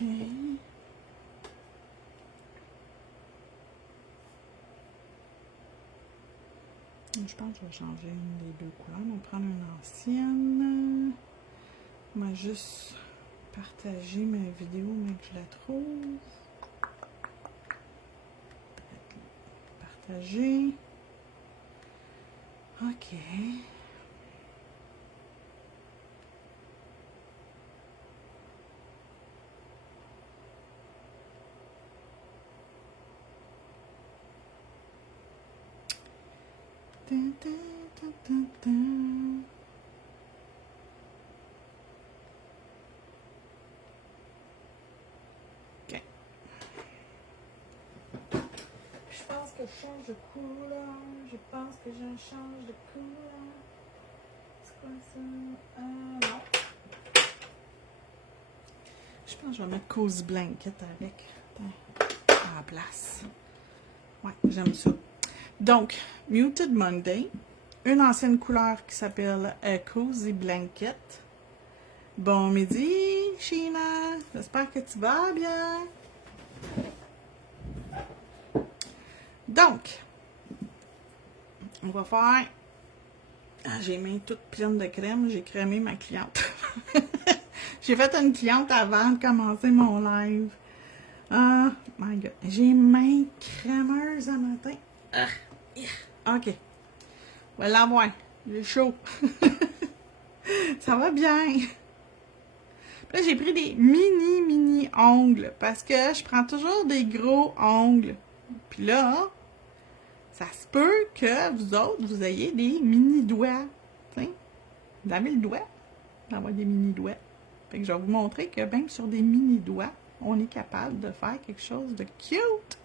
Je pense que je vais changer une des deux couleurs. On va prendre une ancienne. On va juste partager ma vidéo, mais que je la trouve. Partager. OK. OK. Je pense que je change de couleur. Je pense que je change de couleur. C'est quoi ça? Non. Je pense que je vais mettre Cozy Blanket avec. À la place. Ouais, j'aime ça. Donc, Muted Monday. Une ancienne couleur qui s'appelle Cozy Blanket. Bon midi, Sheena. J'espère que tu vas bien. Donc, on va faire... Ah, j'ai les mains toutes pleines de crème. J'ai crémé ma cliente. J'ai fait une cliente avant de commencer mon live. Ah, my God. J'ai les mains crémeuses à matin. OK. On va l'avoir. J'ai chaud. Ça va bien. Là, j'ai pris des mini ongles parce que je prends toujours des gros ongles. Puis là, ça se peut que vous autres, vous ayez des mini doigts. T'sais, vous avez le doigt d'avoir des mini doigts. Fait que je vais vous montrer que même sur des mini doigts, on est capable de faire quelque chose de cute.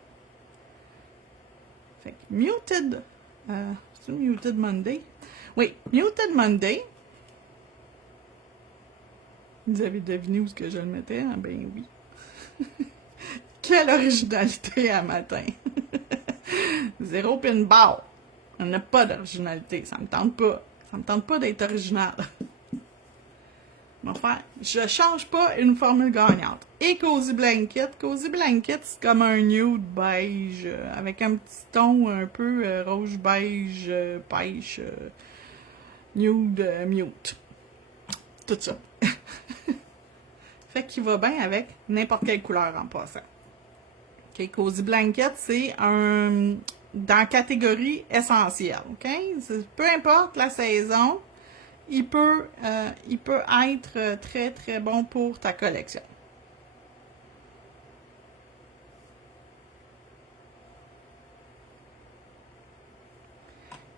Fait que Muted, c'est Muted Monday? Oui, Muted Monday. Vous avez deviné où est-ce que je le mettais? Ah, ben oui. Quelle originalité à matin! Zéro pinball. On n'a pas d'originalité. Ça me tente pas. Ça me tente pas d'être original. Enfin, je change pas une formule gagnante. Et Cozy Blanket. Cozy Blanket, c'est comme un nude beige avec un petit ton un peu rouge beige, pêche, nude, mute. Tout ça. Fait qu'il va bien avec n'importe quelle couleur en passant. OK, Cozy Blanket, c'est un dans catégorie essentielle. OK? Peu importe la saison, il peut être très, très bon pour ta collection.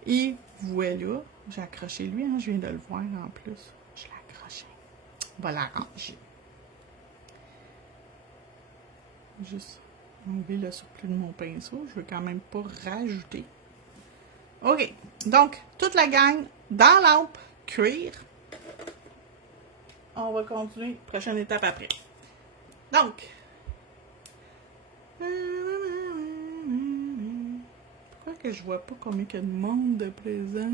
Et voilà, j'ai accroché lui, hein, je viens de le voir en plus. Je l'ai accroché. On va l'arranger. Juste enlever le surplus de mon pinceau. Je veux quand même pas rajouter. OK. Donc, toute la gang dans lampe cuir. On va continuer. Prochaine étape après. Donc. Pourquoi que je vois pas combien il y a de monde de présent?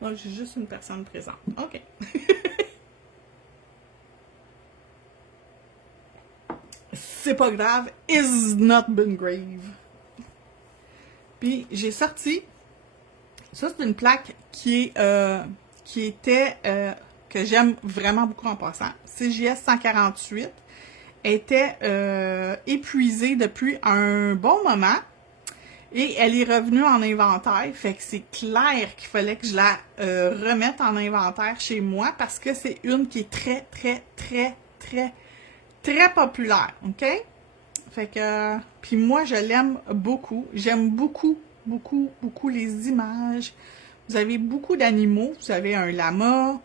Non, j'ai juste une personne présente. OK. C'est pas grave. Is not been grave. Puis j'ai sorti. Ça, c'est une plaque qui était que j'aime vraiment beaucoup en passant. CJS 148 était épuisée depuis un bon moment et elle est revenue en inventaire. Fait que c'est clair qu'il fallait que je la remette en inventaire chez moi parce que c'est une qui est très, très, très, très, très populaire. OK? Fait que, puis moi, je l'aime beaucoup. J'aime beaucoup, beaucoup, beaucoup les images. Vous avez beaucoup d'animaux. Vous avez un lama,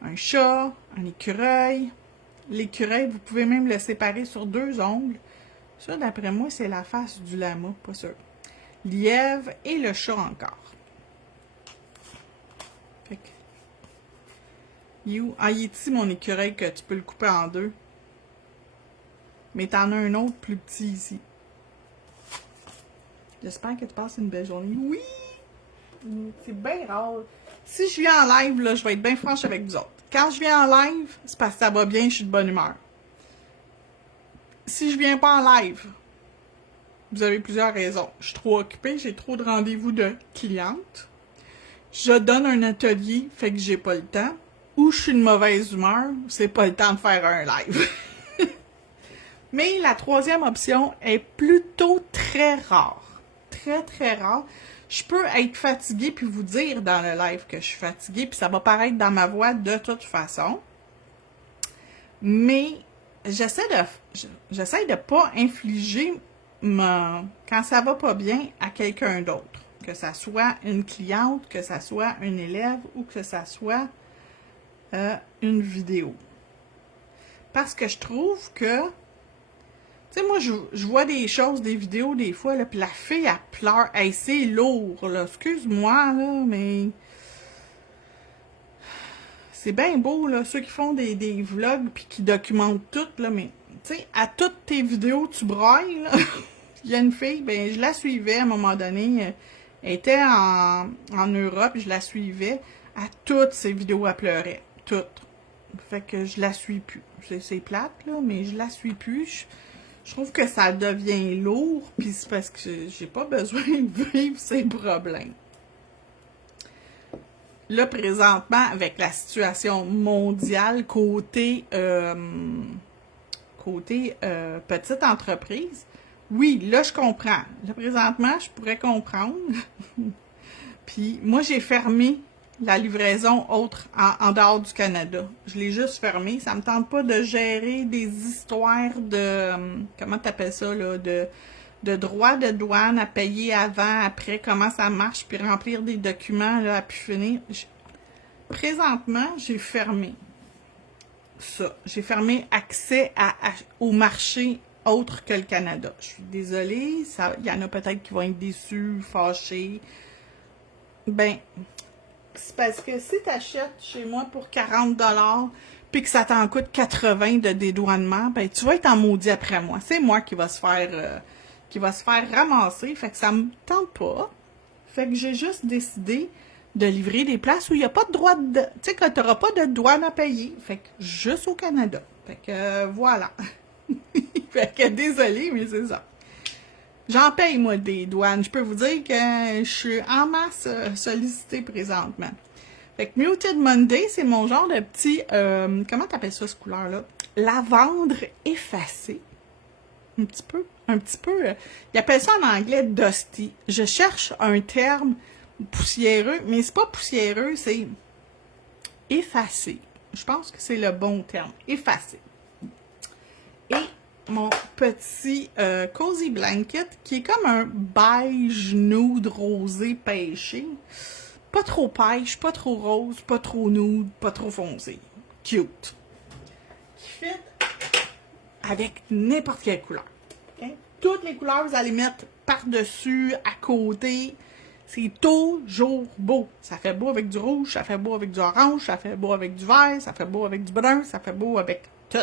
un chat, un écureuil. L'écureuil, vous pouvez même le séparer sur 2 ongles. Ça, d'après moi, c'est la face du lama, pas sûr. Lièvre et le chat encore. Fait que, il est ici mon écureuil que tu peux le couper en 2. Mais t'en as un autre plus petit ici. J'espère que tu passes une belle journée. Oui! C'est bien rare. Si je viens en live, là, je vais être bien franche avec vous autres. Quand je viens en live, c'est parce que ça va bien, je suis de bonne humeur. si je viens pas en live, vous avez plusieurs raisons. Je suis trop occupée, j'ai trop de rendez-vous de clientes. Je donne un atelier, fait que j'ai pas le temps. Ou je suis de mauvaise humeur, c'est pas le temps de faire un live. Mais la troisième option est plutôt très rare. Très, très rare. Je peux être fatiguée puis vous dire dans le live que je suis fatiguée, puis ça va paraître dans ma voix de toute façon. Mais j'essaie de pas infliger quand ça va pas bien à quelqu'un d'autre. Que ça soit une cliente, que ça soit un élève ou que ça soit une vidéo. Parce que je trouve que, tu sais, moi, je vois des choses, des vidéos des fois, là, puis la fille, elle pleure. Hey, c'est lourd, là. Excuse-moi, là, mais c'est bien beau, là, ceux qui font des vlogs puis qui documentent tout, là, mais, tu sais, à toutes tes vidéos, tu brailles, là. Il y a une fille, ben, je la suivais à un moment donné. Elle était en Europe, je la suivais. À toutes ses vidéos, elle pleurait. Toutes. Fait que je la suis plus. C'est plate, là, mais je la suis plus. Je trouve que ça devient lourd, puis c'est parce que j'ai pas besoin de vivre ces problèmes. Là, présentement, avec la situation mondiale, côté petite entreprise, oui, là, je comprends. Là, présentement, je pourrais comprendre. Puis, moi, j'ai fermé la livraison autre en dehors du Canada. Je l'ai juste fermé. Ça me tente pas de gérer des histoires de... comment t'appelles ça, là? De droits de douane à payer avant, après, comment ça marche, puis remplir des documents, là, à pu finir. Présentement, j'ai fermé ça. J'ai fermé accès au marché autre que le Canada. Je suis désolée, il y en a peut-être qui vont être déçus, fâchés. Ben, c'est parce que si tu achètes chez moi pour 40$, puis que ça t'en coûte 80 de dédouanement, ben tu vas être en maudit après moi. C'est moi qui va se faire ramasser. Fait que ça me tente pas. Fait que j'ai juste décidé de livrer des places où il n'y a pas de droit de... Tu sais, que tu n'auras pas de douane à payer. Fait que juste au Canada. Fait que voilà. Fait que désolé, mais c'est ça. J'en paye, moi, des douanes. Je peux vous dire que je suis en masse sollicitée présentement. Fait que Muted Monday, c'est mon genre de petit... comment t'appelles ça, cette couleur-là? Lavandre effacé. Un petit peu. Ils appellent ça en anglais dusty. Je cherche un terme poussiéreux, mais c'est pas poussiéreux, c'est effacé. Je pense que c'est le bon terme. Effacé. Et mon petit cozy blanket qui est comme un beige nude rosé pêché. Pas trop pêche, pas trop rose, pas trop nude, pas trop foncé. Cute. Qui fit avec n'importe quelle couleur. Okay? Toutes les couleurs, vous allez mettre par-dessus, à côté. C'est toujours beau. Ça fait beau avec du rouge, ça fait beau avec du orange, ça fait beau avec du vert, ça fait beau avec du brun, ça fait beau avec tout.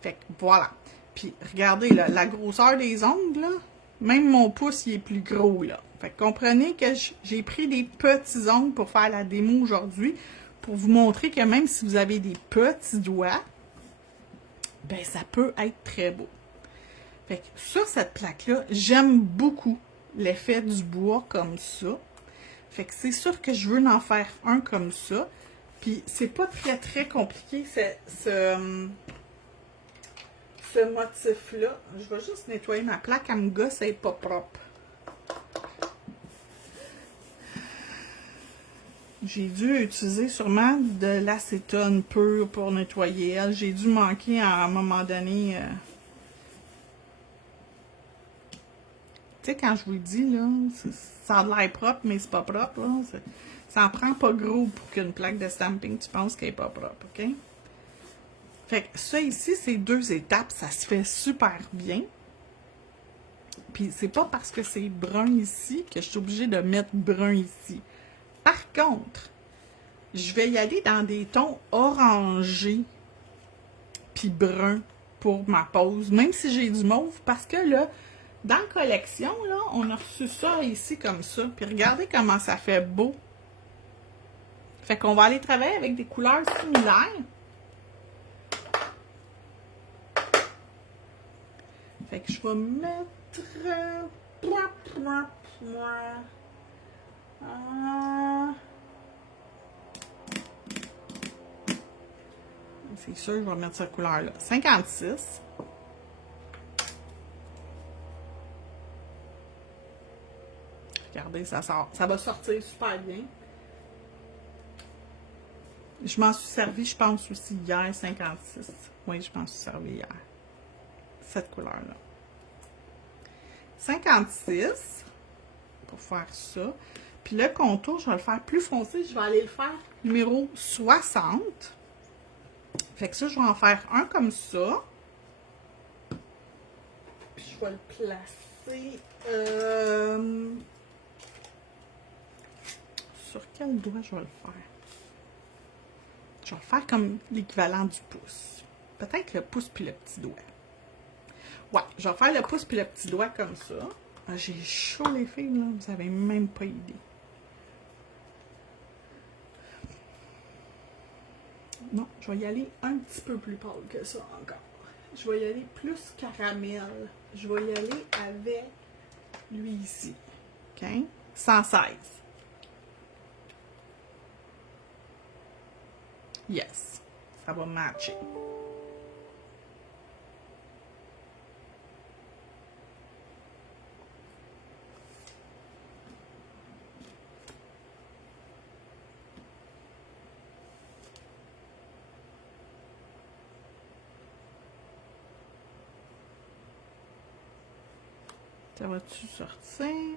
Fait que voilà. Puis regardez là, la grosseur des ongles, là, même mon pouce il est plus gros là. Fait que comprenez que j'ai pris des petits ongles pour faire la démo aujourd'hui, pour vous montrer que même si vous avez des petits doigts, ben ça peut être très beau. Fait que sur cette plaque-là, j'aime beaucoup l'effet du bois comme ça. Fait que c'est sûr que je veux en faire un comme ça. Puis c'est pas très très compliqué ce motif-là. Je vais juste nettoyer ma plaque, elle me gosse, elle est pas propre. J'ai dû utiliser sûrement de l'acétone pur pour nettoyer elle. J'ai dû manquer à un moment donné... Tu sais, quand je vous le dis, là, ça a l'air propre, mais c'est pas propre, là. Ça en prend pas gros pour qu'une plaque de stamping, tu penses qu'elle est pas propre, OK? Fait que ça ici, c'est 2 étapes, ça se fait super bien. Puis c'est pas parce que c'est brun ici que je suis obligée de mettre brun ici. Par contre, je vais y aller dans des tons orangés puis bruns pour ma pose, même si j'ai du mauve, parce que là, dans la collection, là, on a reçu ça ici comme ça. Puis regardez comment ça fait beau. Fait qu'on va aller travailler avec des couleurs similaires. Fait que je vais mettre... c'est sûr, je vais mettre cette couleur-là. 56. Regardez, ça sort. Ça va sortir super bien. Je m'en suis servi, je pense, aussi hier, 56. Oui, je m'en suis servi hier. Cette couleur-là. 56. Pour faire ça. Puis le contour, je vais le faire plus foncé. Je vais aller le faire numéro 60. Fait que ça, je vais en faire un comme ça. Puis je vais le placer... sur quel doigt je vais le faire? Je vais le faire comme l'équivalent du pouce. Peut-être le pouce puis le petit doigt. Ouais, je vais faire le pouce puis le petit doigt comme ça. Ah, j'ai chaud les filles, là. Vous n'avez même pas idée. Non, je vais y aller un petit peu plus pâle que ça encore. Je vais y aller plus caramel. Je vais y aller avec lui ici. OK? 116. Yes. Ça va matcher. Ça va-tu sortir?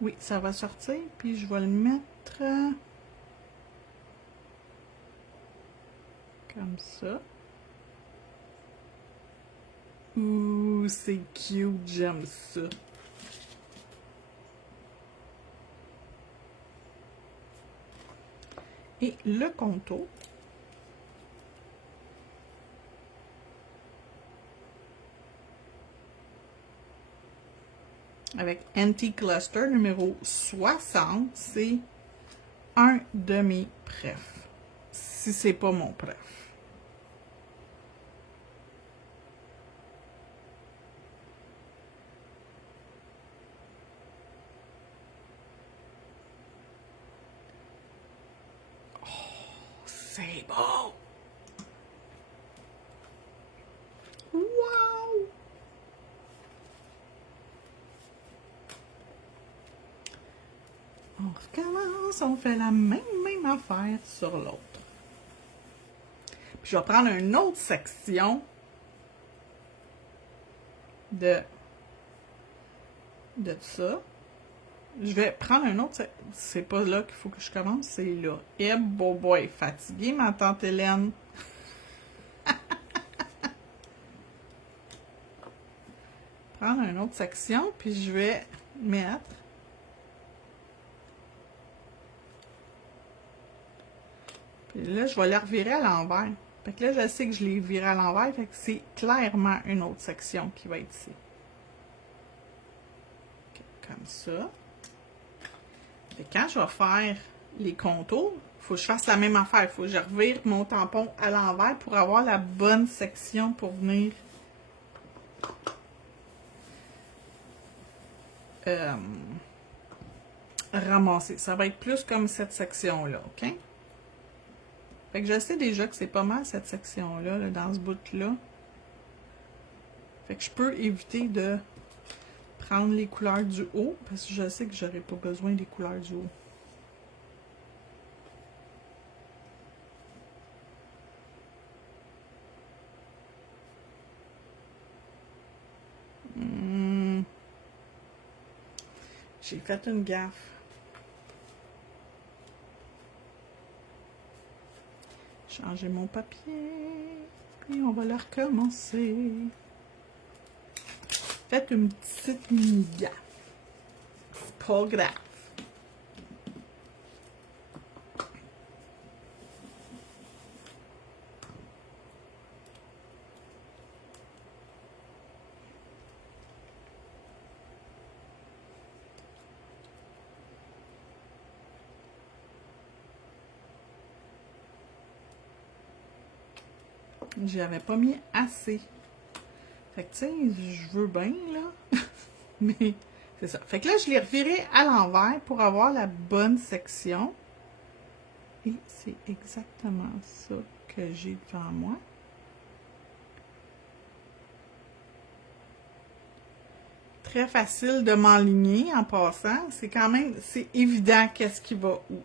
Oui, ça va sortir. Puis je vais le mettre comme ça. Ouh, c'est cute, j'aime ça. Et le contour. Avec Anti-Cluster numéro 60, c'est un de mes prefs. Si c'est pas mon pref. Oh, c'est beau! Wow! On recommence, on fait la même affaire sur l'autre. Puis je vais prendre une autre section de ça. Je vais prendre un autre. C'est pas là qu'il faut que je commence, c'est là. Eh, boy, fatiguée, ma tante Hélène. Prendre une autre section, puis je vais mettre. Puis là, je vais les revirer à l'envers. Fait que là, je sais que je l'ai viré à l'envers, fait que c'est clairement une autre section qui va être ici. Okay, comme ça. Et quand je vais faire les contours, il faut que je fasse la même affaire. Il faut que je revire mon tampon à l'envers pour avoir la bonne section pour venir ramasser. Ça va être plus comme cette section-là, OK? Fait que je sais déjà que c'est pas mal cette section-là, là, dans ce bout-là. Fait que je peux éviter de prendre les couleurs du haut, parce que je sais que j'aurai pas besoin des couleurs du haut. J'ai fait une gaffe. Changer mon papier. Puis on va la recommencer. Faites une petite mini gaffe. C'est pas grave. J'y avais pas mis assez. Fait que, tu sais, je veux bien, là. Mais, c'est ça. Fait que là, je l'ai reviré à l'envers pour avoir la bonne section. Et c'est exactement ça que j'ai devant moi. Très facile de m'enligner en passant. C'est quand même, c'est évident qu'est-ce qui va où.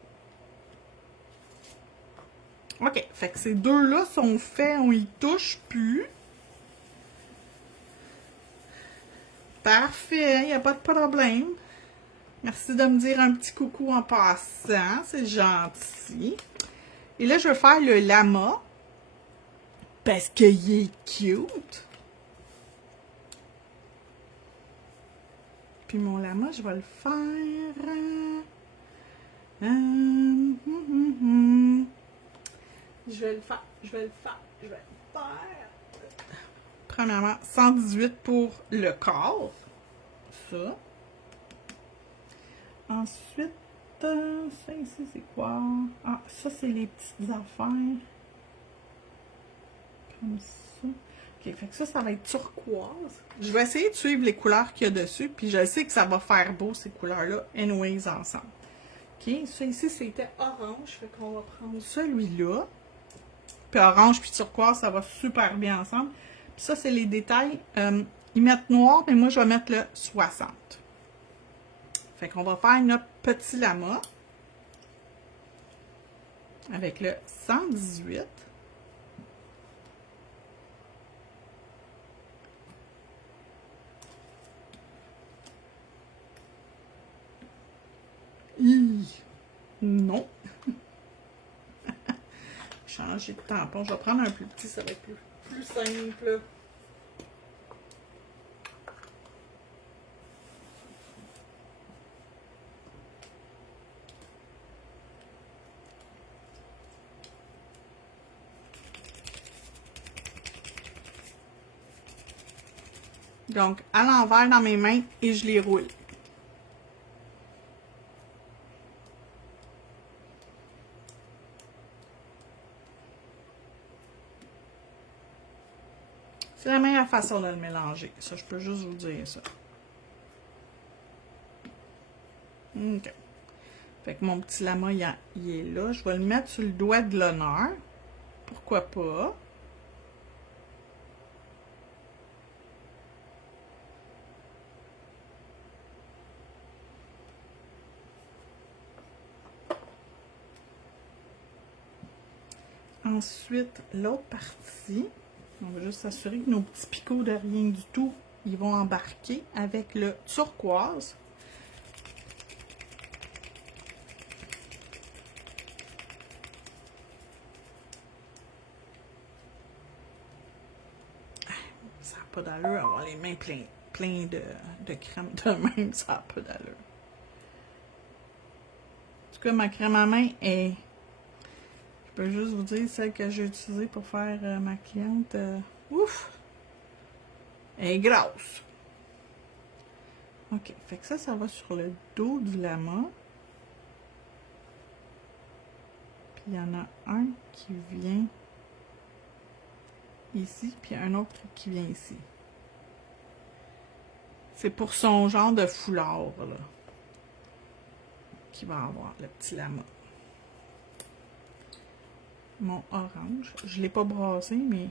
OK, fait que ces deux-là sont faits, on y touche plus. Parfait, il n'y a pas de problème. Merci de me dire un petit coucou en passant, c'est gentil. Et là, je vais faire le lama, parce qu'il est cute. Puis mon lama, je vais le faire... Je vais le faire. Premièrement, 118 pour le corps. Ça. Ensuite, ça ici, c'est quoi? Ah, ça, c'est les petites affaires. Comme ça. Ok, fait que ça va être turquoise. Je vais essayer de suivre les couleurs qu'il y a dessus, puis je sais que ça va faire beau, ces couleurs-là, anyways, ensemble. Ok, ça ici, c'était orange, fait qu'on va prendre celui-là. Puis orange puis turquoise, ça va super bien ensemble. Puis ça, c'est les détails. Ils mettent noir, mais moi, je vais mettre le 60. Fait qu'on va faire notre petit lama avec le 118. Non. Changer de tampon. Je vais prendre un plus petit, ça va être plus simple. Donc, à l'envers dans mes mains et je les roule. C'est la meilleure façon de le mélanger. Ça, je peux juste vous dire ça. OK. Fait que mon petit lama, il est là. Je vais le mettre sur le doigt de l'honneur. Pourquoi pas? Ensuite, l'autre partie, on va juste s'assurer que nos petits picots de rien du tout, ils vont embarquer avec le turquoise. Ça n'a pas d'allure avoir les mains pleines de crème de même, ça n'a pas d'allure. En tout cas, ma crème à main est... Je peux juste vous dire, celle que j'ai utilisée pour faire ma cliente, ouf! Elle est grosse. OK, fait que ça va sur le dos du lama. Puis il y en a un qui vient ici, puis un autre qui vient ici. C'est pour son genre de foulard, là, qu'il va avoir, le petit lama. Mon orange. Je ne l'ai pas brassé, mais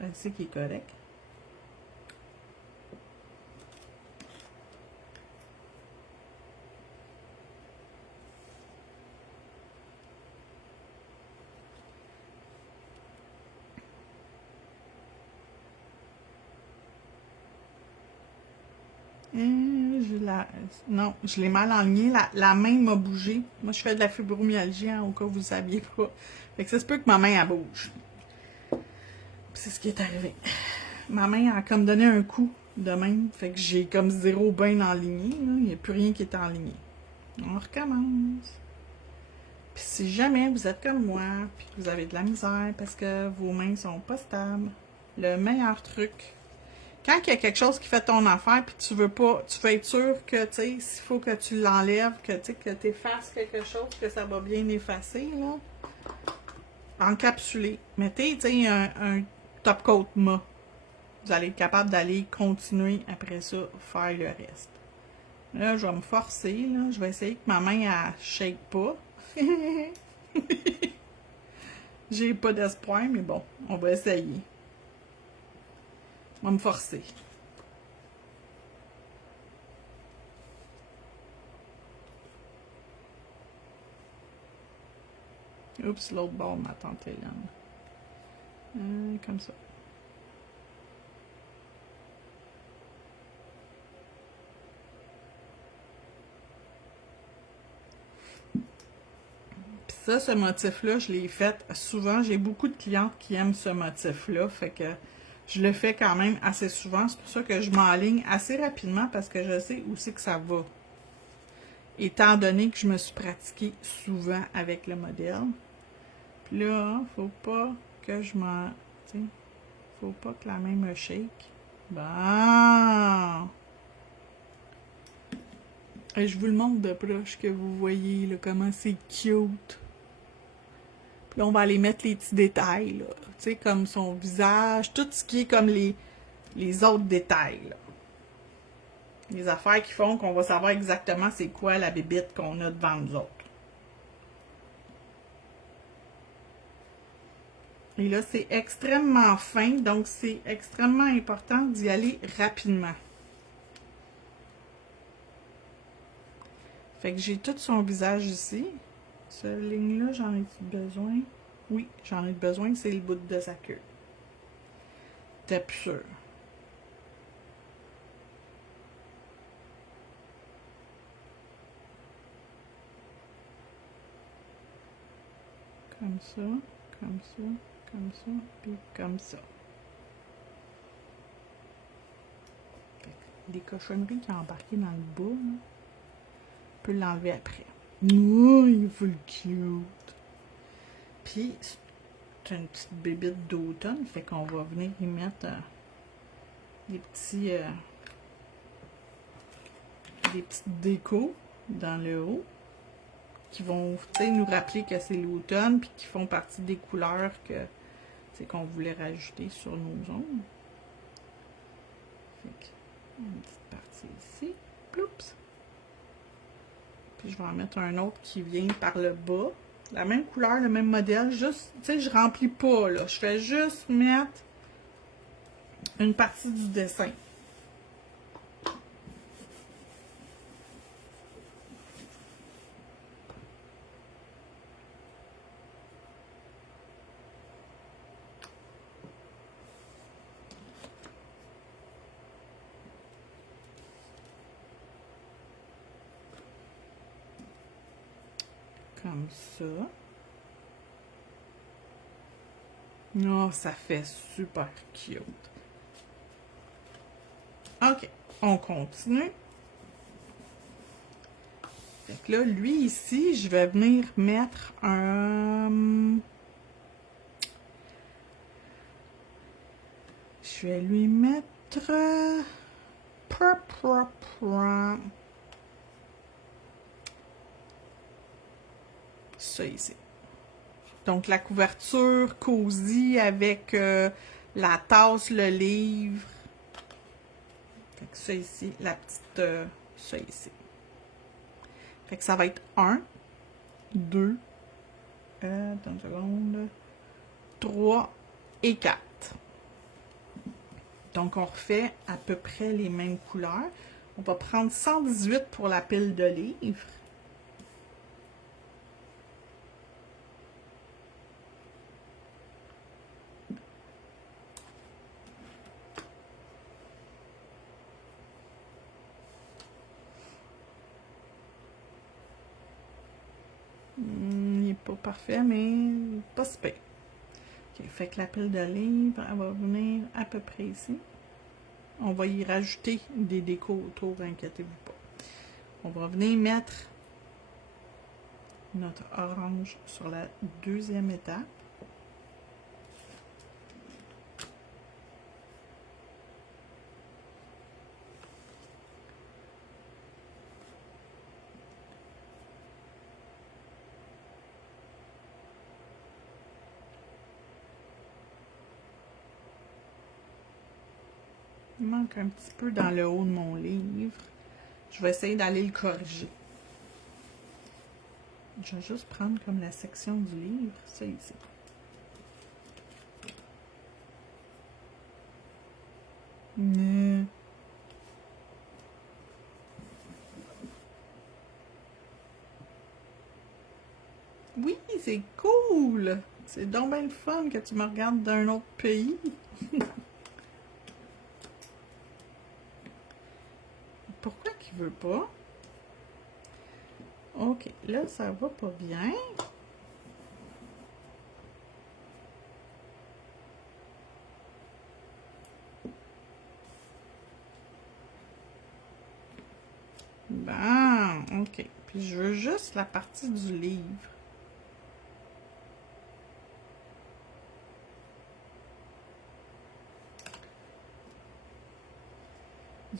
elle sait qu'il est correct. Non, je l'ai mal enligné. La main m'a bougé. Moi, je fais de la fibromyalgie, hein, au cas où vous ne saviez pas. Fait que ça se peut que ma main, elle bouge. C'est ce qui est arrivé. Ma main a comme donné un coup de même. Fait que j'ai comme zéro bien enligné. Il n'y a plus rien qui est enligné. On recommence. Puis si jamais vous êtes comme moi, puis que vous avez de la misère parce que vos mains sont pas stables, le meilleur truc, quand il y a quelque chose qui fait ton affaire, puis tu veux être sûr que, tu sais, s'il faut que tu l'enlèves, que tu effaces quelque chose, que ça va bien effacer, là, encapsuler. Mettez, tu sais, un top coat mat vous allez être capable d'aller continuer après ça, faire le reste. Là, je vais me forcer, là. Je vais essayer que ma main, elle shake pas. J'ai pas d'espoir, mais bon, on va essayer. On va me forcer. Oups, l'autre bord, ma tante Hélène. Comme ça. Puis ça, ce motif-là, je l'ai fait souvent. J'ai beaucoup de clientes qui aiment ce motif-là, fait que je le fais quand même assez souvent. C'est pour ça que je m'enligne assez rapidement parce que je sais où c'est que ça va. Étant donné que je me suis pratiquée souvent avec le modèle. Puis là, faut pas que je m'en... Tu sais, faut pas que la main me shake. Bon! Et je vous le montre de proche que vous voyez là, comment c'est cute. Puis là, on va aller mettre les petits détails, là. Tu sais, comme son visage, tout ce qui est comme les autres détails, là. Les affaires qui font qu'on va savoir exactement c'est quoi la bébite qu'on a devant nous autres. Et là, c'est extrêmement fin, donc c'est extrêmement important d'y aller rapidement. Fait que j'ai tout son visage ici. Cette ligne-là, j'en ai-tu besoin? Oui, j'en ai besoin, c'est le bout de sa queue. T'es plus sûr. Comme ça, comme ça, comme ça, puis comme ça. Des cochonneries qui ont embarqué dans le bas, là, on peut l'enlever après. Oh, il est full cute. Puis, c'est une petite bébite d'automne, fait qu'on va venir y mettre des petites décos dans le haut qui vont nous rappeler que c'est l'automne puis qui font partie des couleurs qu'on voulait rajouter sur nos ongles. Fait que, une petite partie ici. Ploups! Puis je vais en mettre un autre qui vient par le bas. La même couleur, le même modèle. Juste, tu sais, je remplis pas, là. Je fais juste mettre une partie du dessin. Comme ça. Oh, ça fait super cute. OK, on continue. Fait que là, lui ici, je vais venir mettre un... Je vais lui mettre... Ça ici. Donc, la couverture cosy avec la tasse, le livre. Fait que ça ici, la petite... ça ici. Fait que ça va être 1, 2, attends une seconde, 3 et 4. Donc, on refait à peu près les mêmes couleurs. On va prendre 118 pour la pile de livres. Il n'est pas parfait, mais pas si pire. OK, fait que la pile de livres, elle va venir à peu près ici. On va y rajouter des décos autour, inquiétez-vous pas. On va venir mettre notre orange sur la deuxième étape. Il manque un petit peu dans le haut de mon livre. Je vais essayer d'aller le corriger. Je vais juste prendre comme la section du livre, ça ici. Oui, c'est cool! C'est donc bien le fun que tu me regardes d'un autre pays. Pourquoi qu'il veut pas? Ok, là, ça va pas bien. Bon, ok. Puis je veux juste la partie du livre.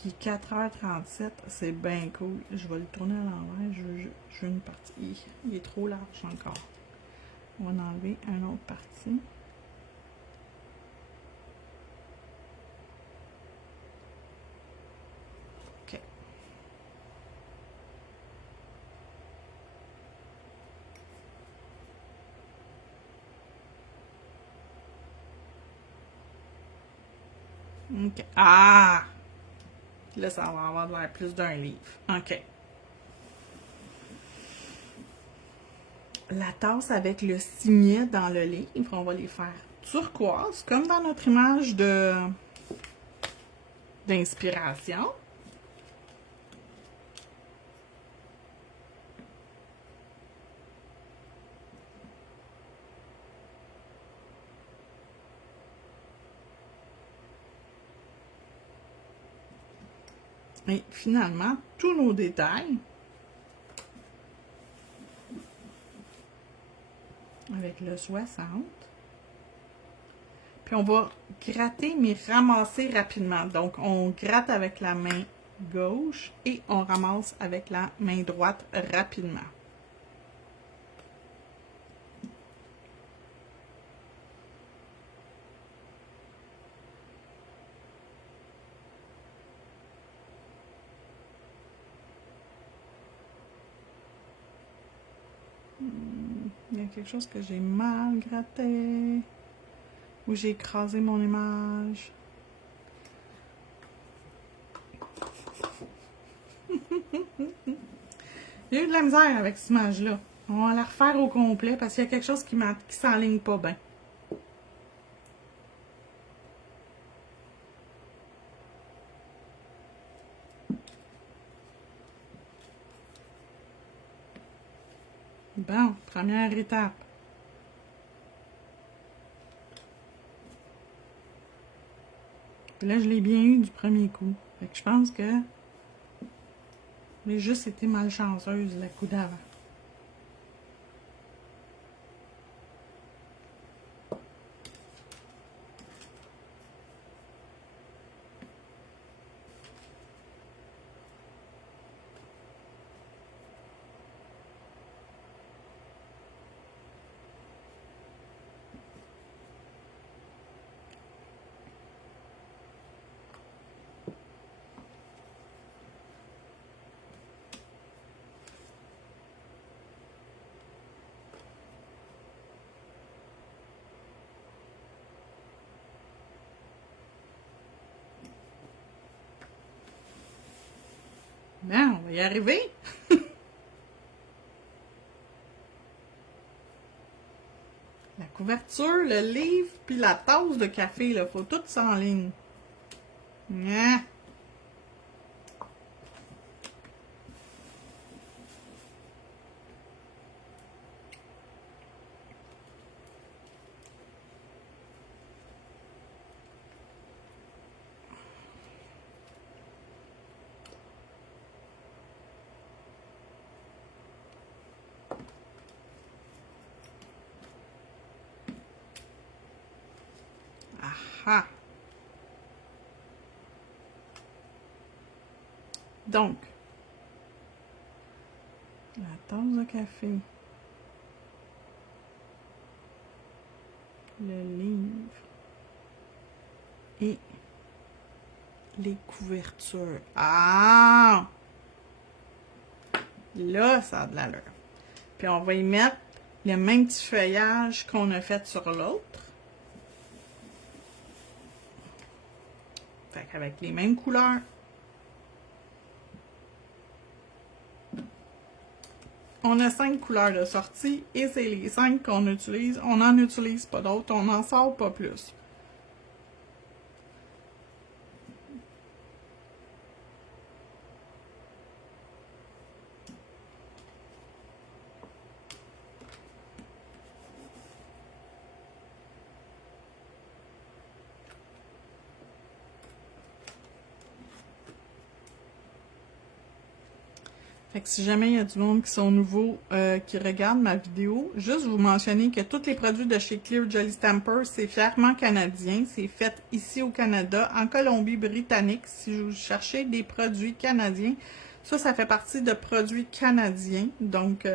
Il est 4h37, c'est bien cool. Je vais le tourner à l'envers. Je veux une partie. Il est trop large encore. On va en enlever une autre partie. OK. OK. Ah! Là, ça va avoir l'air plus d'un livre. OK. La tasse avec le signet dans le livre, on va les faire turquoise, comme dans notre image d'inspiration. Et finalement, tous nos détails avec le 60. Puis on va gratter, mais ramasser rapidement. Donc, on gratte avec la main gauche et on ramasse avec la main droite rapidement. Il y a quelque chose que j'ai mal gratté. Ou j'ai écrasé mon image. J'ai eu de la misère avec cette image-là. On va la refaire au complet parce qu'il y a quelque chose qui s'enligne pas bien. Bon, première étape. Puis là, je l'ai bien eu du premier coup. Fait que je pense que j'ai juste été malchanceuse le coup d'avant. Bon, on va y arriver. La couverture, le livre, puis la tasse de café, il faut tout ça en ligne. Yeah. Ah. Donc, la tasse de café, le livre et les couvertures. Ah! Là, ça a de l'allure. Puis on va y mettre le même petit feuillage qu'on a fait sur l'autre. Fait qu'avec les mêmes couleurs. On a 5 couleurs de sortie et c'est les 5 qu'on utilise. On n'en utilise pas d'autres, on n'en sort pas plus. Fait que si jamais il y a du monde qui sont nouveaux, qui regardent ma vidéo, juste vous mentionner que tous les produits de chez Clear Jelly Stamper, c'est fièrement canadien. C'est fait ici au Canada, en Colombie-Britannique. Si vous cherchez des produits canadiens, ça fait partie de produits canadiens. Donc,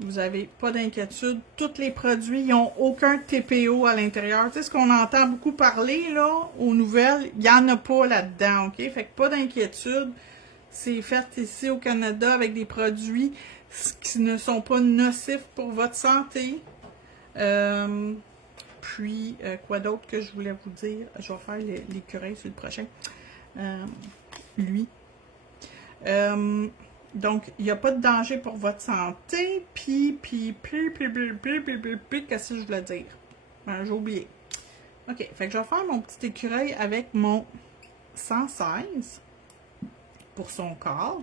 vous n'avez pas d'inquiétude. Tous les produits, ils n'ont aucun TPO à l'intérieur. Tu sais, ce qu'on entend beaucoup parler, là, aux nouvelles, il n'y en a pas là-dedans, OK? Fait que pas d'inquiétude. C'est fait ici au Canada avec des produits qui ne sont pas nocifs pour votre santé. Puis, quoi d'autre que je voulais vous dire? Je vais faire l'écureuil sur le prochain. Lui. Donc, il n'y a pas de danger pour votre santé. Puis, qu'est-ce que je voulais dire? J'ai oublié. OK, fait que je vais faire mon petit écureuil avec mon 116 pour son corps.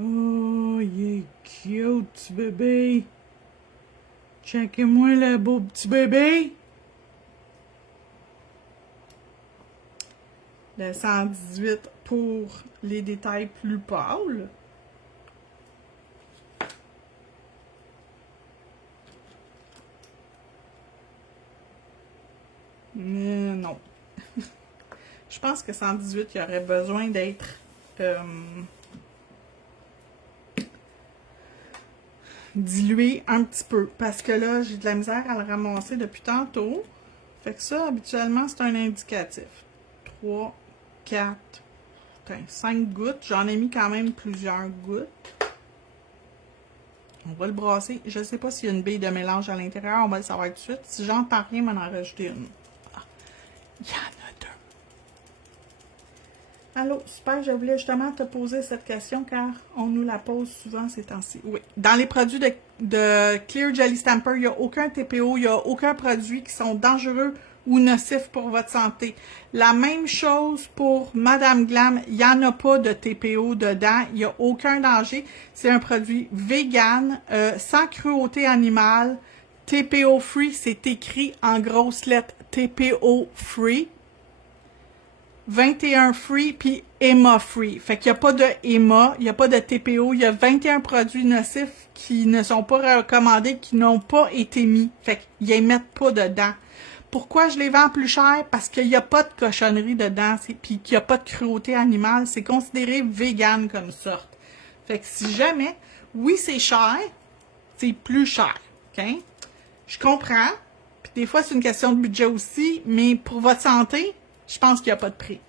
Oh, il est cute, petit bébé. Checkez-moi le beau petit bébé. Le 118 pour les détails plus pâles. Mais non. Je pense que 118, il y aurait besoin d'être dilué un petit peu. Parce que là, j'ai de la misère à le ramasser depuis tantôt. Fait que ça, habituellement, c'est un indicatif. 3, 4, 5 gouttes. J'en ai mis quand même plusieurs gouttes. On va le brasser. Je ne sais pas s'il y a une bille de mélange à l'intérieur. On va le savoir tout de suite. Si j'entends rien, on va en rajouter une. Ah, il y en a deux. Allô, super. Je voulais justement te poser cette question car on nous la pose souvent ces temps-ci. Oui. Dans les produits de Clear Jelly Stamper, il n'y a aucun TPO. Il n'y a aucun produit qui sont dangereux ou nocifs pour votre santé. La même chose pour Madame Glam, il n'y en a pas de TPO dedans, il n'y a aucun danger. C'est un produit vegan, sans cruauté animale, TPO free, c'est écrit en grosses lettres TPO free. 21 free, puis EMA free. Fait qu'il n'y a pas de EMA, il n'y a pas de TPO, il y a 21 produits nocifs qui ne sont pas recommandés, qui n'ont pas été mis. Fait qu'ils les mettent pas dedans. Pourquoi je les vends plus cher? Parce qu'il n'y a pas de cochonnerie dedans, puis qu'il n'y a pas de cruauté animale. C'est considéré vegan comme sorte. Fait que si jamais, oui, c'est cher, c'est plus cher. OK? Je comprends. Puis des fois, c'est une question de budget aussi, mais pour votre santé, je pense qu'il n'y a pas de prix.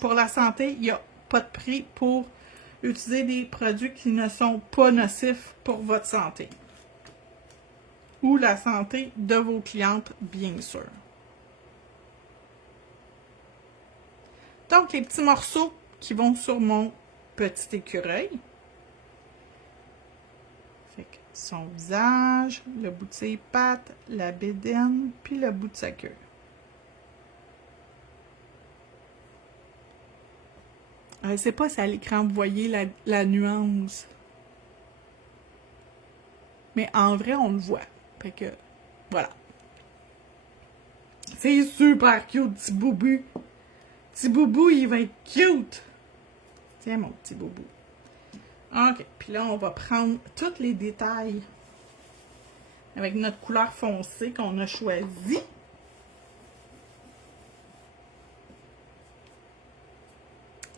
Pour la santé, il n'y a pas de prix pour utiliser des produits qui ne sont pas nocifs pour votre santé. Ou la santé de vos clientes, bien sûr. Donc, les petits morceaux qui vont sur mon petit écureuil. Fait que son visage, le bout de ses pattes, la bédaine, puis le bout de sa queue. Je ne sais pas si à l'écran vous voyez la nuance. Mais en vrai, on le voit. Fait que, voilà. C'est super cute, petit boubou. Petit boubou, il va être cute. Tiens, mon petit boubou. OK. Puis là, on va prendre tous les détails avec notre couleur foncée qu'on a choisie.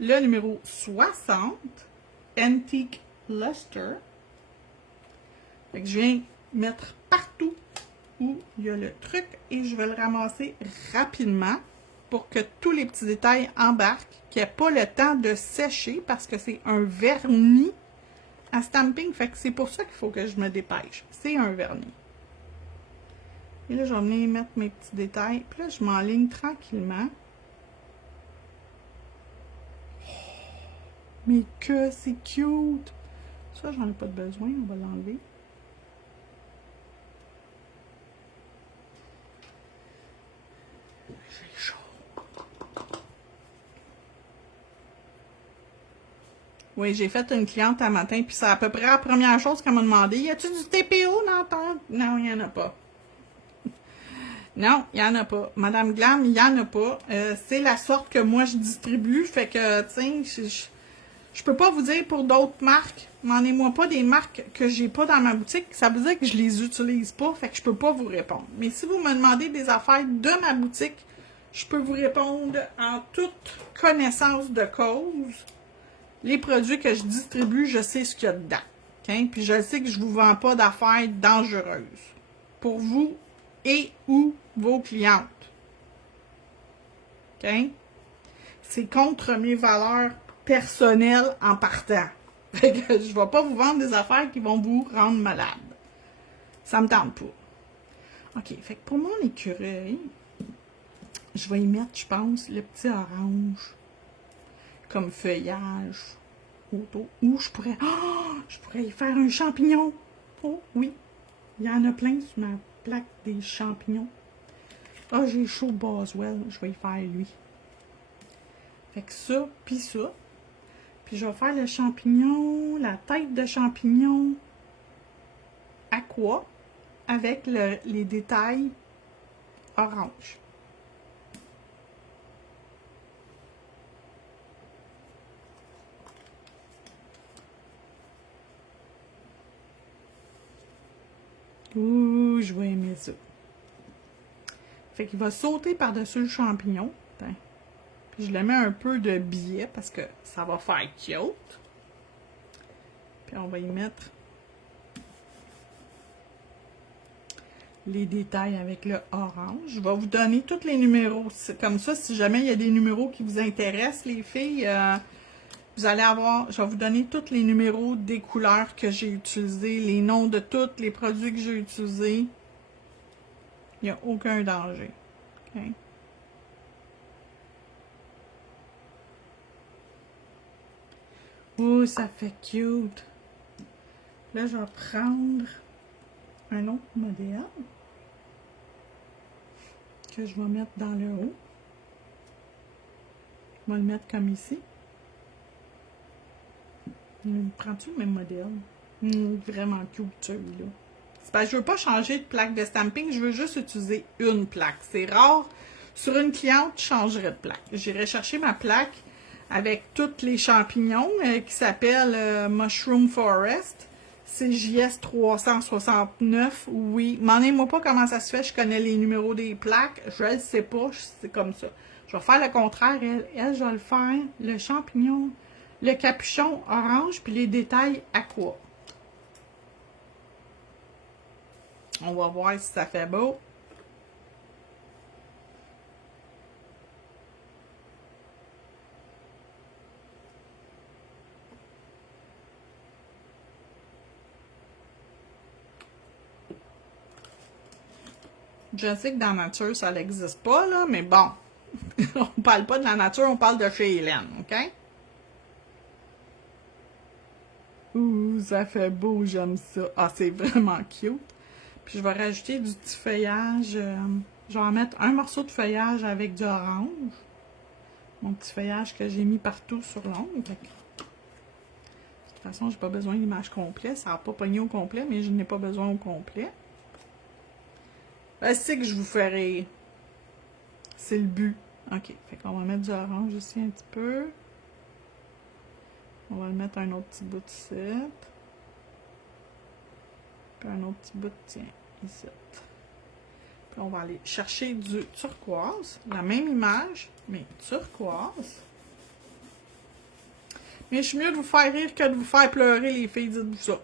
le numéro 60, Antique Luster. Fait que je viens mettre partout où il y a le truc et je vais le ramasser rapidement pour que tous les petits détails embarquent, qu'il n'y ait pas le temps de sécher parce que c'est un vernis à stamping. Fait que c'est pour ça qu'il faut que je me dépêche. C'est un vernis. Et là, je vais venir mettre mes petits détails. Puis là, je m'enligne tranquillement. Mais que c'est cute! Ça, j'en ai pas de besoin. On va l'enlever. J'ai chaud. Oui, j'ai fait une cliente un matin, puis c'est à peu près la première chose qu'elle m'a demandé. Y a-tu du TPO dans ton... Non, il n'y en a pas. Non, il n'y en a pas. Madame Glam, il n'y en a pas. C'est la sorte que moi, je distribue. Fait que, tu sais, je peux pas vous dire pour d'autres marques. Demandez-moi pas des marques que j'ai pas dans ma boutique. Ça veut dire que je les utilise pas. Fait que je peux pas vous répondre. Mais si vous me demandez des affaires de ma boutique, je peux vous répondre en toute connaissance de cause. Les produits que je distribue, je sais ce qu'il y a dedans. Okay? Puis je sais que je vous vends pas d'affaires dangereuses. Pour vous et ou vos clientes. OK? C'est contre mes valeurs personnelles en partant. Fait que je ne vais pas vous vendre des affaires qui vont vous rendre malade. Ça me tente pas. OK, fait que pour mon écureuil, je vais y mettre, je pense, le petit orange comme feuillage autour. Ou je pourrais y faire un champignon. Oh oui, il y en a plein sur ma plaque des champignons. Ah, j'ai chaud Boswell, je vais y faire lui. Fait que ça, puis ça. Puis je vais faire le champignon, la tête de champignon aqua avec les détails orange. Ouh, je vais aimer ça. Fait qu'il va sauter par-dessus le champignon. Attends. Puis je le mets un peu de billet parce que ça va faire cute. Puis on va y mettre les détails avec le orange. Je vais vous donner tous les numéros. C'est comme ça, si jamais il y a des numéros qui vous intéressent, les filles, vous allez avoir, je vais vous donner tous les numéros des couleurs que j'ai utilisées, les noms de tous les produits que j'ai utilisés. Il n'y a aucun danger. OK? Oh, ça fait cute. Là, je vais prendre un autre modèle que je vais mettre dans le haut. Je vais le mettre comme ici. Prends-tu le même modèle? Vraiment cute celui-là. C'est parce que je veux pas changer de plaque de stamping, je veux juste utiliser une plaque. C'est rare. Sur une cliente, je changerais de plaque. J'irai chercher ma plaque avec tous les champignons qui s'appelle Mushroom Forest. C'est JS 369. Oui, demandez-moi pas comment ça se fait. Je connais les numéros des plaques. Je le sais pas. C'est comme ça. Je vais faire le contraire. Elle, je vais le faire. Le champignon, le capuchon orange, puis les détails aqua. On va voir si ça fait beau. Je sais que dans la nature, ça n'existe pas, là, mais bon. On parle pas de la nature, on parle de chez Hélène, OK? Ouh, ça fait beau, j'aime ça. Ah, c'est vraiment cute. Puis je vais rajouter du petit feuillage. Je vais en mettre un morceau de feuillage avec du orange. Mon petit feuillage que j'ai mis partout sur l'ongle. De toute façon, j'ai pas besoin d'image complète. Ça n'a pas pogné au complet, mais je n'ai pas besoin au complet. C'est que je vous ferai. C'est le but. OK. Fait qu'on va mettre du orange ici un petit peu. On va le mettre un autre petit bout de ici. Puis un autre petit bout, tiens, ici. Puis on va aller chercher du turquoise. La même image, mais turquoise. Mais je suis mieux de vous faire rire que de vous faire pleurer, les filles, dites-vous ça.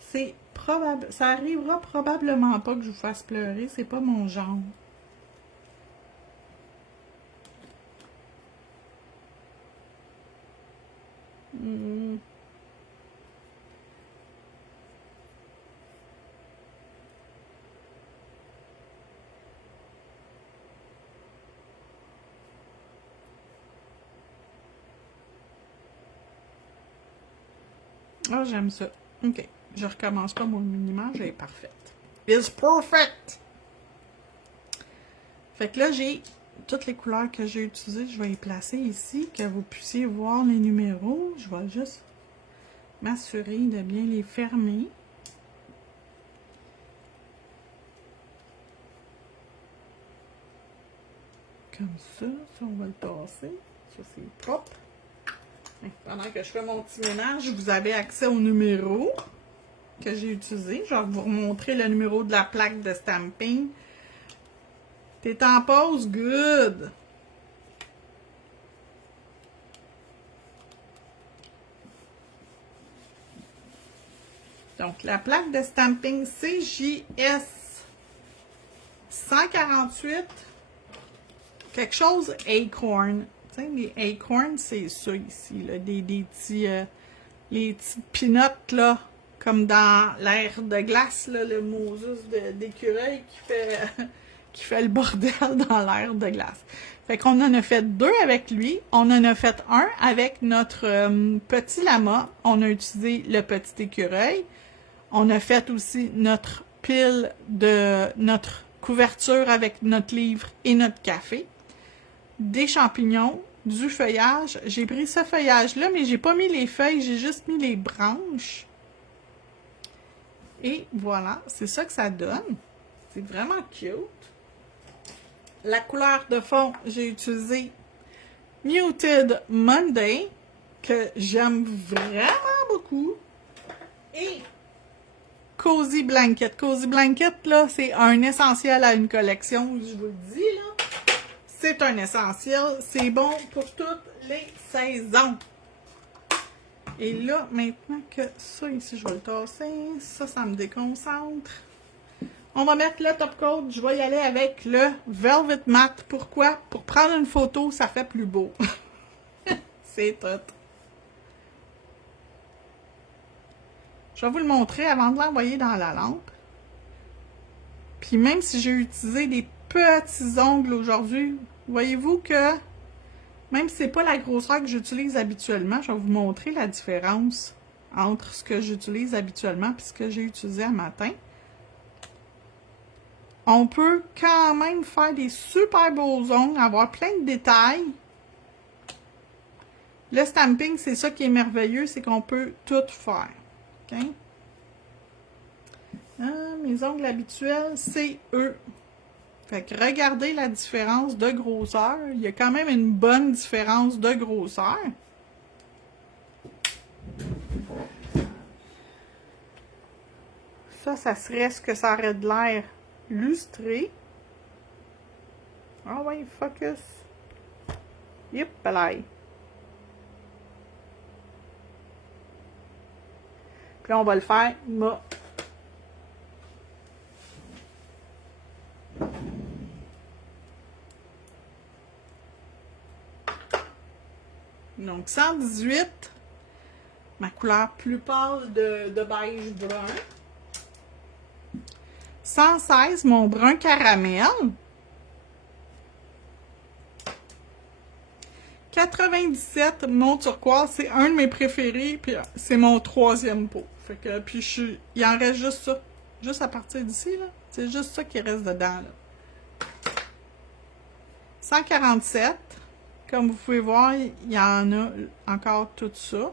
C'est probable. Ça arrivera probablement pas que je vous fasse pleurer, c'est pas mon genre. Ah, j'aime ça. OK. Je recommence pas mon mini-image, elle est parfaite. It's perfect! Fait que là, j'ai toutes les couleurs que j'ai utilisées. Je vais les placer ici, que vous puissiez voir les numéros. Je vais juste m'assurer de bien les fermer. Comme ça. Ça, on va le passer. Ça, c'est propre. Pendant que je fais mon petit ménage, vous avez accès au numéro que j'ai utilisé. Je vais vous remontrer le numéro de la plaque de stamping. T'es en pause? Good! Donc, la plaque de stamping CJS 148, quelque chose Acorn. Tu sais, les Acorn, c'est ça ici, là, des petits, les petites pinottes, là, comme dans l'air de glace, là, le Moses d'écureuil qui fait le bordel dans l'air de glace. Fait qu'on en a fait 2 avec lui. On en a fait un avec notre petit lama. On a utilisé le petit écureuil. On a fait aussi notre pile de notre couverture avec notre livre et notre café. Des champignons, du feuillage. J'ai pris ce feuillage-là, mais j'ai pas mis les feuilles, j'ai juste mis les branches. Et voilà, c'est ça que ça donne. C'est vraiment cute. La couleur de fond, j'ai utilisé Muted Monday, que j'aime vraiment beaucoup. Et Cozy Blanket. Cozy Blanket, là, c'est un essentiel à une collection, je vous le dis, là. C'est un essentiel. C'est bon pour toutes les saisons. Et là, maintenant que ça, ici, je vais le tasser. Ça me déconcentre. On va mettre le top coat. Je vais y aller avec le Velvet Matte. Pourquoi? Pour prendre une photo, ça fait plus beau. C'est tout. Je vais vous le montrer avant de l'envoyer dans la lampe. Puis même si j'ai utilisé des petits ongles aujourd'hui, voyez-vous que même si c'est pas la grosseur que j'utilise habituellement, je vais vous montrer la différence entre ce que j'utilise habituellement et ce que j'ai utilisé à matin. On peut quand même faire des super beaux ongles, avoir plein de détails. Le stamping, c'est ça qui est merveilleux, c'est qu'on peut tout faire. OK? Mes ongles habituels, c'est eux. Fait que regardez la différence de grosseur. Il y a quand même une bonne différence de grosseur. Ça serait ce que ça aurait de l'air lustré. Ah ouais, focus. Yep, là. Puis on va le faire mat. Donc 118, ma couleur plus pâle de beige brun. 116, mon brun caramel. 97, mon turquoise, c'est un de mes préférés, puis c'est mon 3e pot. Fait que, puis il en reste juste ça. Juste à partir d'ici, là. C'est juste ça qui reste dedans, là. 147. Comme vous pouvez voir, il y en a encore tout ça.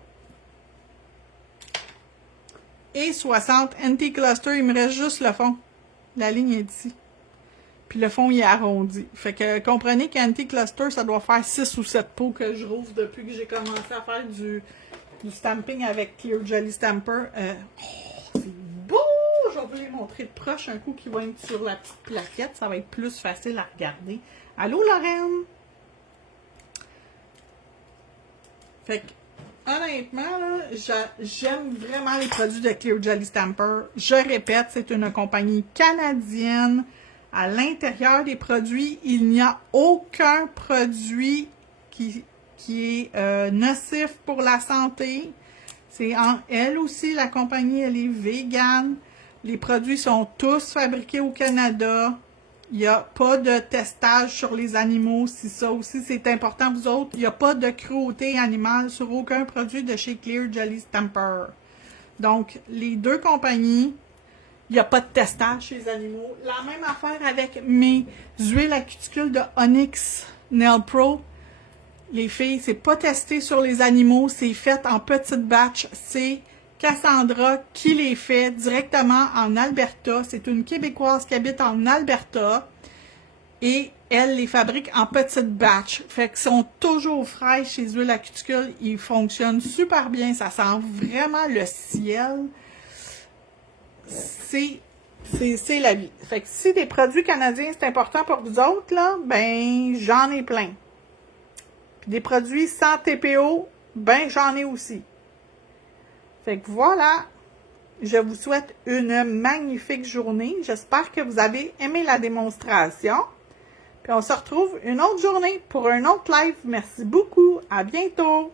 Et 60, anti-cluster, il me reste juste le fond. La ligne est ici. Puis le fond, il est arrondi. Fait que comprenez qu'anti-cluster, ça doit faire 6 ou 7 pots que je rouvre depuis que j'ai commencé à faire du stamping avec Clear Jelly Stamper. C'est beau! Je vais vous les montrer de proche un coup qui va être sur la petite plaquette. Ça va être plus facile à regarder. Allô, Lorraine? Fait que, honnêtement, là, j'aime vraiment les produits de Clear Jelly Stamper. Je répète, c'est une compagnie canadienne. À l'intérieur des produits, il n'y a aucun produit qui est nocif pour la santé. Elle aussi, la compagnie, elle est végane. Les produits sont tous fabriqués au Canada. Il n'y a pas de testage sur les animaux. Si ça aussi, c'est important, vous autres. Il n'y a pas de cruauté animale sur aucun produit de chez Clear Jelly Stamper. Donc, les deux compagnies, il n'y a pas de testage chez les animaux. La même affaire avec mes huiles à cuticule de Onyx Nail Pro. Les filles, c'est pas testé sur les animaux, c'est fait en petite batch. C'est Cassandra qui les fait directement en Alberta. C'est une Québécoise qui habite en Alberta. Et elle les fabrique en petite batch. Fait qu'ils sont toujours frais chez huiles à cuticule. Ils fonctionnent super bien. Ça sent vraiment le ciel. C'est la vie. Fait que si des produits canadiens, c'est important pour vous autres, là, ben, j'en ai plein. Puis des produits sans TPO, ben j'en ai aussi. Fait que voilà, je vous souhaite une magnifique journée. J'espère que vous avez aimé la démonstration. Puis on se retrouve une autre journée pour un autre live. Merci beaucoup. À bientôt.